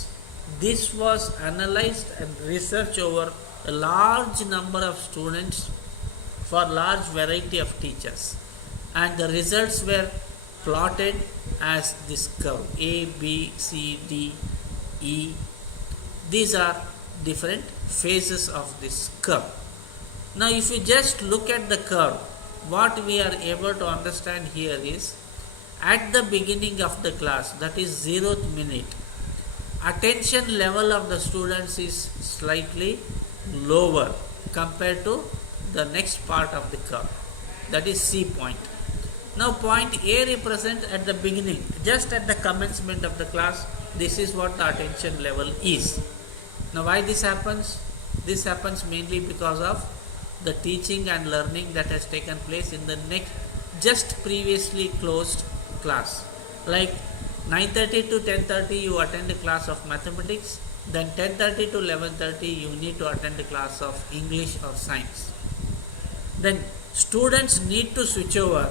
This was analyzed and researched over a large number of students for large variety of teachers, and the results were plotted as this curve A, B, C, D, E. These are different phases of this curve. Now if you just look at the curve, what we are able to understand here is, at the beginning of the class, that is 0th minute, attention level of the students is slightly lower compared to the next part of the curve, that is C point. Now point A represents at the beginning, just at the commencement of the class, this is what the attention level is. Now why this happens? This happens mainly because of the teaching and learning that has taken place in the next just previously closed class. Like 9:30 to 10:30 you attend a class of mathematics, then 10:30 to 11:30 you need to attend a class of English or science. Then students need to switch over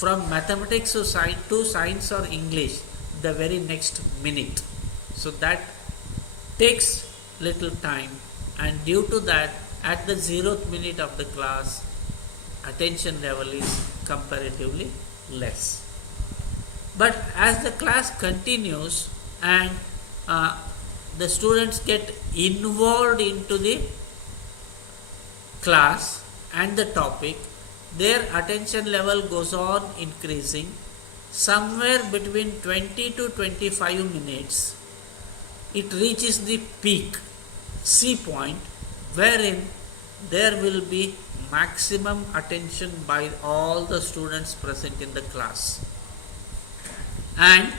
from mathematics to science or English the very next minute. So that takes little time, and due to that, at the 0th minute of the class, attention level is comparatively less. But as the class continues and the students get involved into the class and the topic, their attention level goes on increasing. Somewhere between 20 to 25 minutes, it reaches the peak, C point, wherein there will be maximum attention by all the students present in the class. And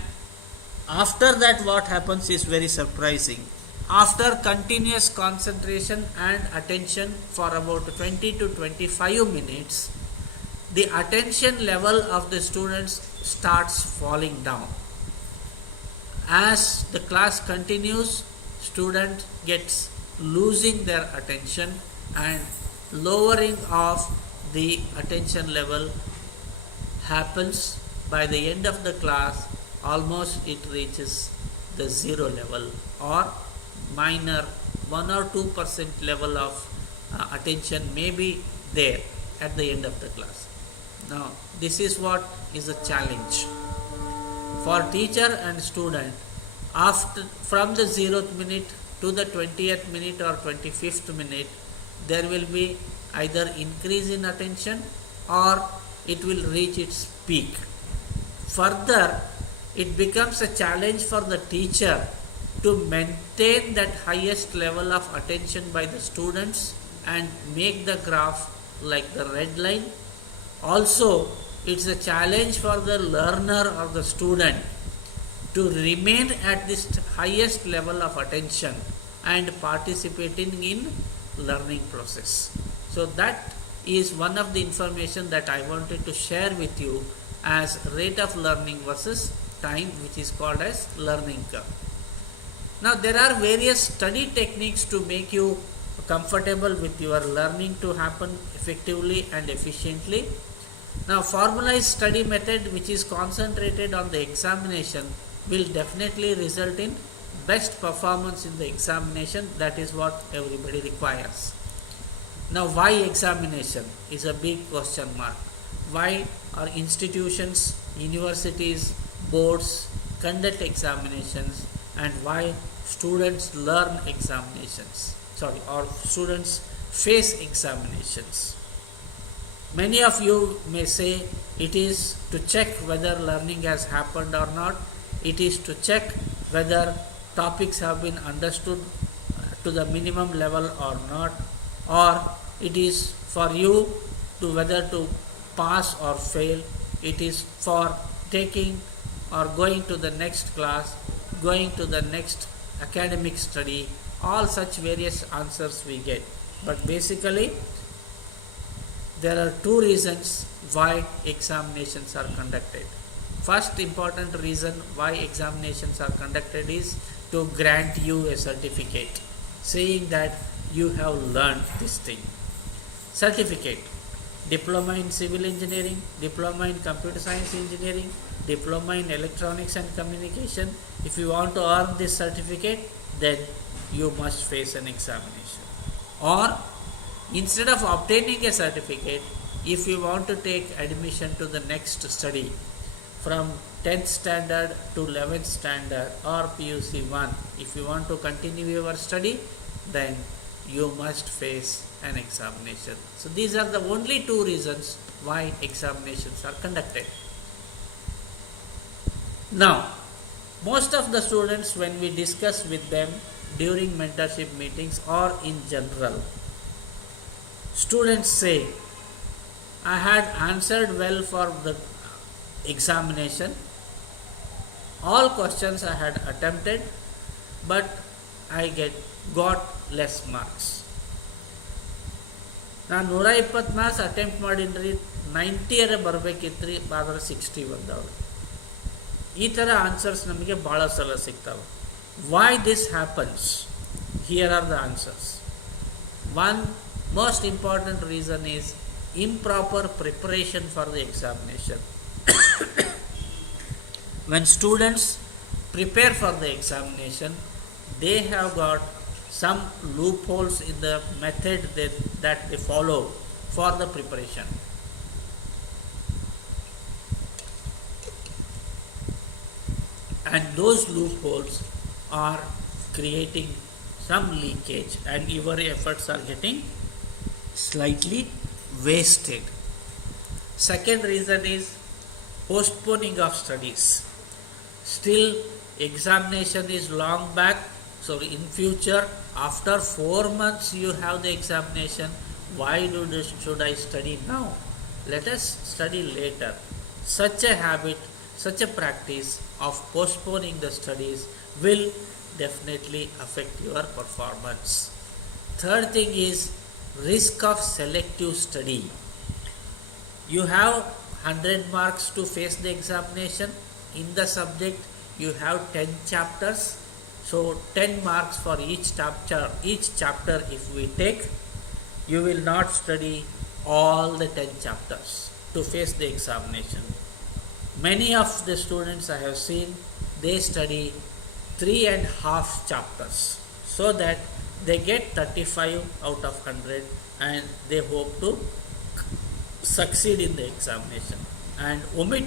after that, what happens is very surprising. After continuous concentration and attention for about 20 to 25 minutes, the attention level of the students starts falling down. As the class continues, student gets losing their attention, and lowering of the attention level happens. By the end of the class, almost it reaches the zero level, or minor 1 or 2% level of attention may be there at the end of the class. Now, this is what is a challenge for teacher and student. From the 0th minute to the 20th minute or 25th minute, there will be either increase in attention or it will reach its peak. Further, it becomes a challenge for the teacher to maintain that highest level of attention by the students and make the graph like the red line. Also, it's a challenge for the learner or the student to remain at this highest level of attention and participating in learning process. So that is one of the information that I wanted to share with you as rate of learning versus time, which is called as learning curve. Now, there are various study techniques to make you comfortable with your learning to happen effectively and efficiently. Now, formalized study method, which is concentrated on the examination, will definitely result in best performance in the examination. That is what everybody requires. Now, why examination is a big question mark. Why are institutions, universities, boards conduct examinations, and why students learn examinations, or students face examinations? Many of you may say it is to check whether learning has happened or not. It is to check whether topics have been understood to the minimum level or not, or it is for you to whether to pass or fail. It is for taking or going to the next class, going to the next academic study. All such various answers we get. But basically, there are two reasons why examinations are conducted. First important reason why examinations are conducted is to grant you a certificate saying that you have learned this thing. Certificate: diploma in civil engineering, diploma in computer science engineering, diploma in electronics and communication. If you want to earn this certificate, then you must face an examination. Or instead of obtaining a certificate, if you want to take admission to the next study from 10th standard to 11th standard or PUC 1, if you want to continue your study, then you must face an examination. So these are the only two reasons why examinations are conducted. Now, most of the students, when we discuss with them during mentorship meetings or in general, students say, I had answered well for the examination. All questions I had attempted, but I got less marks. ನಾನು 120 marks attempt ಮಾಡಿದ್ರಿ, 90 ಬರಬೇಕಿತ್ತು, ಆದರೆ 60 ಬಂದವರು. ಈ ಥರ answers ನಮಗೆ ಭಾಳ ಸಲ ಸಿಗ್ತಾವೆ. Why this happens? Here are the answers. One most important reason is improper preparation for the examination. When students prepare for the examination, they have got some loopholes in the method that they follow for the preparation. And those loopholes are creating some leakage, and your efforts are getting slightly wasted. Second reason is postponing of studies. Still, examination is long back, so in future, after 4 months you have the examination. Why should I study now? Let us study later. Such a habit, such a practice of postponing the studies will definitely affect your performance. Third thing is risk of selective study. You have 100 marks to face the examination. In the subject, you have 10 chapters. So 10 marks for each chapter. Each chapter, if we take, you will not study all the 10 chapters to face the examination. Many of the students I have seen, they study 3.5 chapters so that they get 35 out of 100 and they hope to succeed in the examination and omit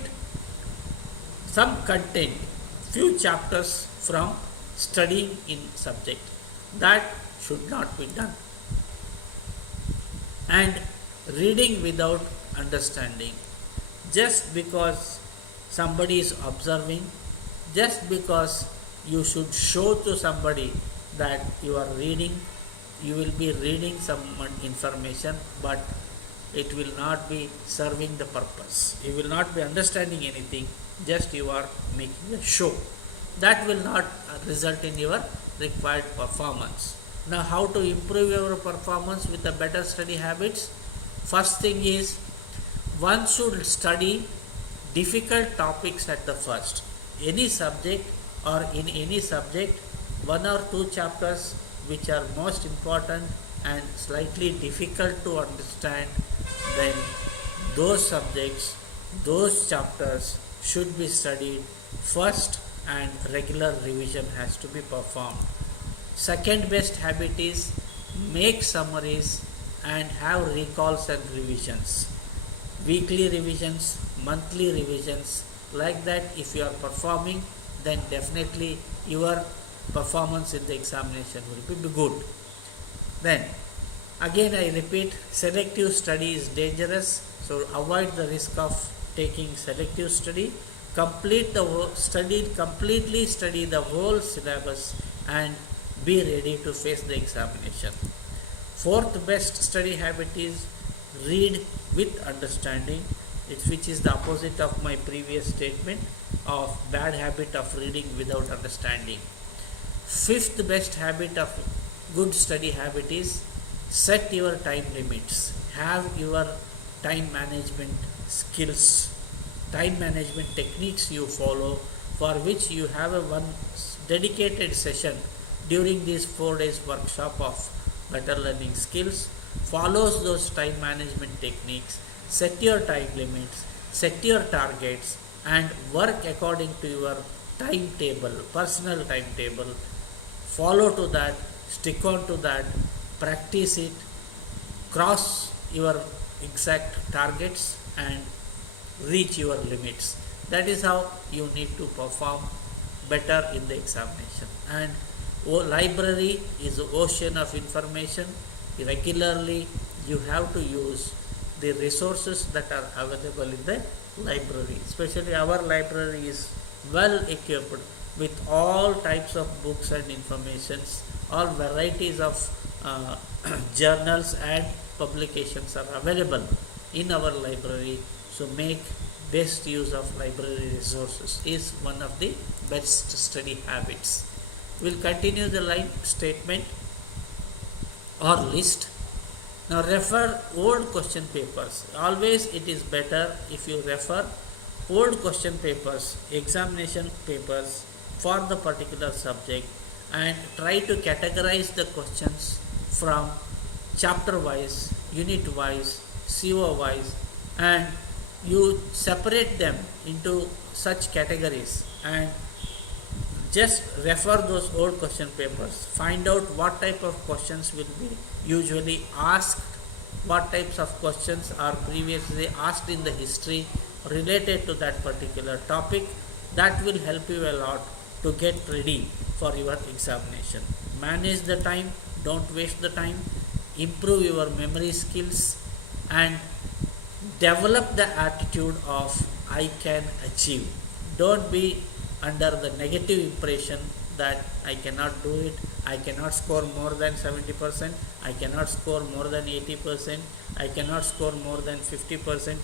some content, few chapters from studying in subject. That should not be done. And reading without understanding. Just because somebody is observing, just because you should show to somebody that you are reading, you will be reading some information, but it will not be serving the purpose. You will not be understanding anything, just you are making a show. That will not result in your required performance. Now, how to improve your performance with the better study habits? First thing is, one should study difficult topics at the first. Any subject or in any subject, 1 or 2 chapters which are most important and slightly difficult to understand, then those subjects, those chapters should be studied first and regular revision has to be performed. Second best habit is make summaries and have recalls and revisions. Weekly revisions, monthly revisions, like that if you are performing, then definitely your performance in the examination will be good. Then again I repeat, selective study is dangerous, so avoid the risk of taking selective study. Completely study the whole syllabus and be ready to face the examination. Fourth best study habit is read with understanding, which is the opposite of my previous statement of bad habit of reading without understanding. Fifth best habit of good study habit is set your time limits. Have your time management skills, time management techniques you follow, for which you have a one dedicated session during this 4 days workshop of better learning skills. Follows those time management techniques, set your time limits, set your targets and work according to your timetable, personal timetable. Follow to that, stick on to that, practice it, cross your exact targets and reach your limits. That is how you need to perform better in the examination. And library is an ocean of information. Regularly you have to use the resources that are available in the library. Especially our library is well equipped with all types of books and informations. All varieties of journals and publications are available in our library. So make best use of library resources is one of the best study habits. We'll continue the line statement or list. Now refer old question papers. Always it is better if you refer old question papers, examination papers for the particular subject and try to categorize the questions from chapter wise, unit wise, CO wise, and you separate them into such categories and just refer those old question papers. Find out what type of questions will be usually asked, what types of questions are previously asked in the history related to that particular topic. That will help you a lot to get ready for your examination. Manage the time, don't waste the time, improve your memory skills, and develop the attitude of I can achieve. Don't be under the negative impression that I cannot do it, I cannot score more than 70%, I cannot score more than 80%, I cannot score more than 50%.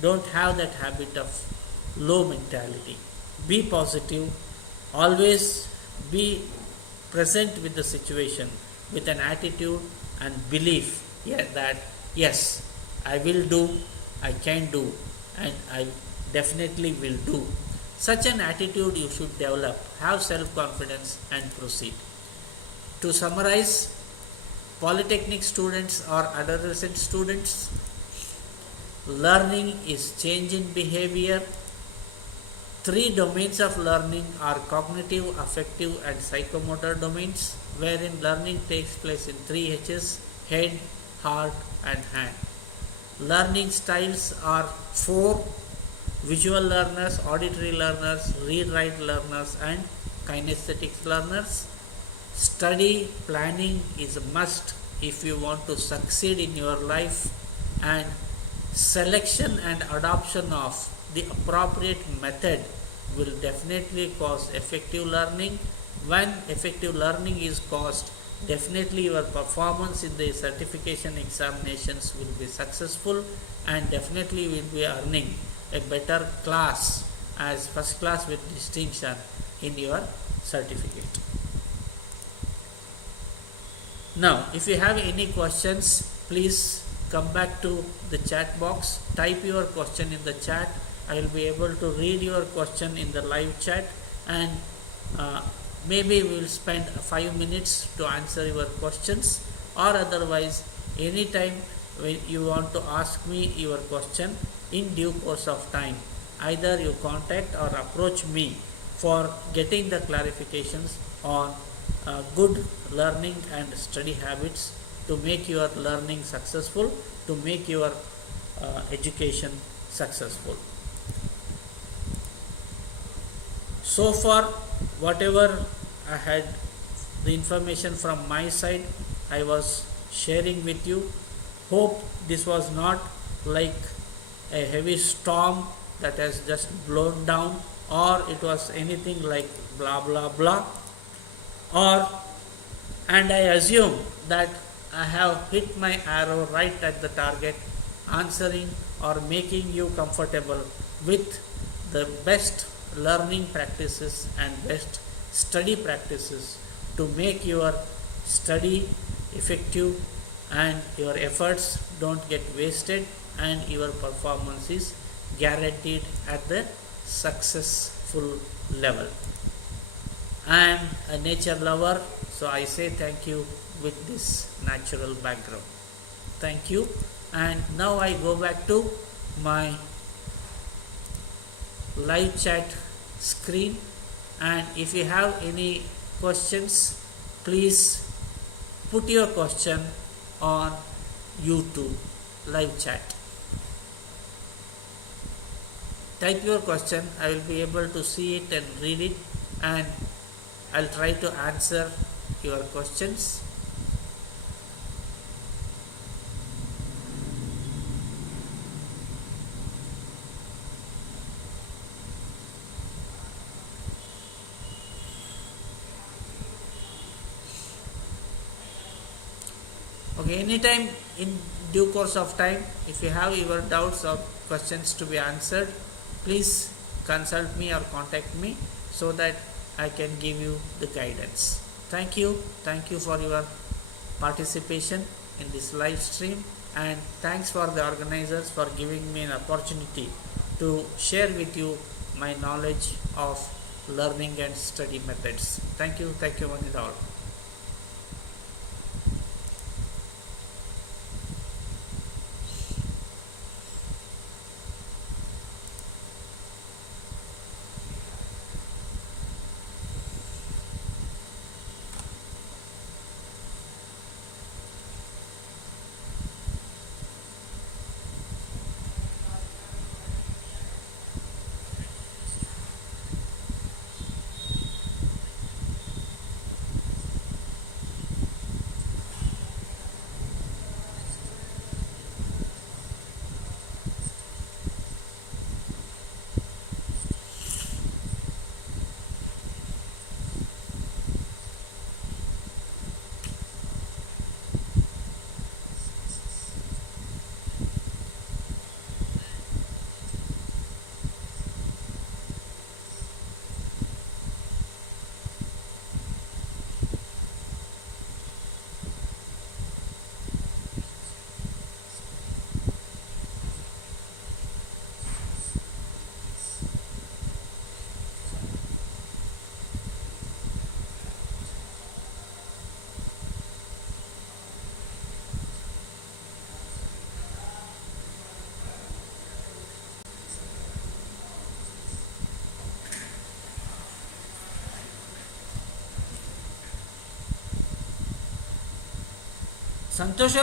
Don't have that habit of low mentality. Be positive, always be present with the situation with an attitude and belief that yes, I will do, I can do, and I definitely will do. Such an attitude you should develop. Have self-confidence and proceed. To summarize, polytechnic students or adolescent students, learning is change in behavior. 3 domains of learning are cognitive, affective, and psychomotor domains, wherein learning takes place in 3 H's: head, heart, and hand. Learning styles are 4: visual learners, auditory learners, read-write learners, and kinesthetic learners. Study planning is a must if you want to succeed in your life, and selection and adoption of the appropriate method will definitely cause effective learning. When effective learning is caused, definitely your performance in the certification examinations will be successful, and definitely will be earning a better class as first class with distinction in your certificate. Now, if you have any questions, please come back to the chat box, type your question in the chat. I will be able to read your question in the live chat, and maybe we will spend 5 minutes to answer your questions, or otherwise anytime when you want to ask me your question in due course of time, either you contact or approach me for getting the clarifications on good learning and study habits to make your learning successful, to make your education successful. So far, whatever I had, the information from my side, I was sharing with you. Hope this was not like a heavy storm that has just blown down, or it was anything like blah blah blah, and I assume that I have hit my arrow right at the target, answering or making you comfortable with the best learning practices and best study practices to make your study effective and your efforts don't get wasted, and your performance is guaranteed at the successful level. I am a nature lover, so I say thank you with this natural background. Thank you. And now I go back to my live chat screen, and if you have any questions, please put your question on YouTube live chat. Type your question, I will be able to see it and read it, and I'll try to answer your questions. Okay, anytime in due course of time, if you have your doubts or questions to be answered, please consult me or contact me so that I can give you the guidance. Thank you for your participation in this live stream, and thanks for the organizers for giving me an opportunity to share with you my knowledge of learning and study methods. Thank you one and all. Santhosh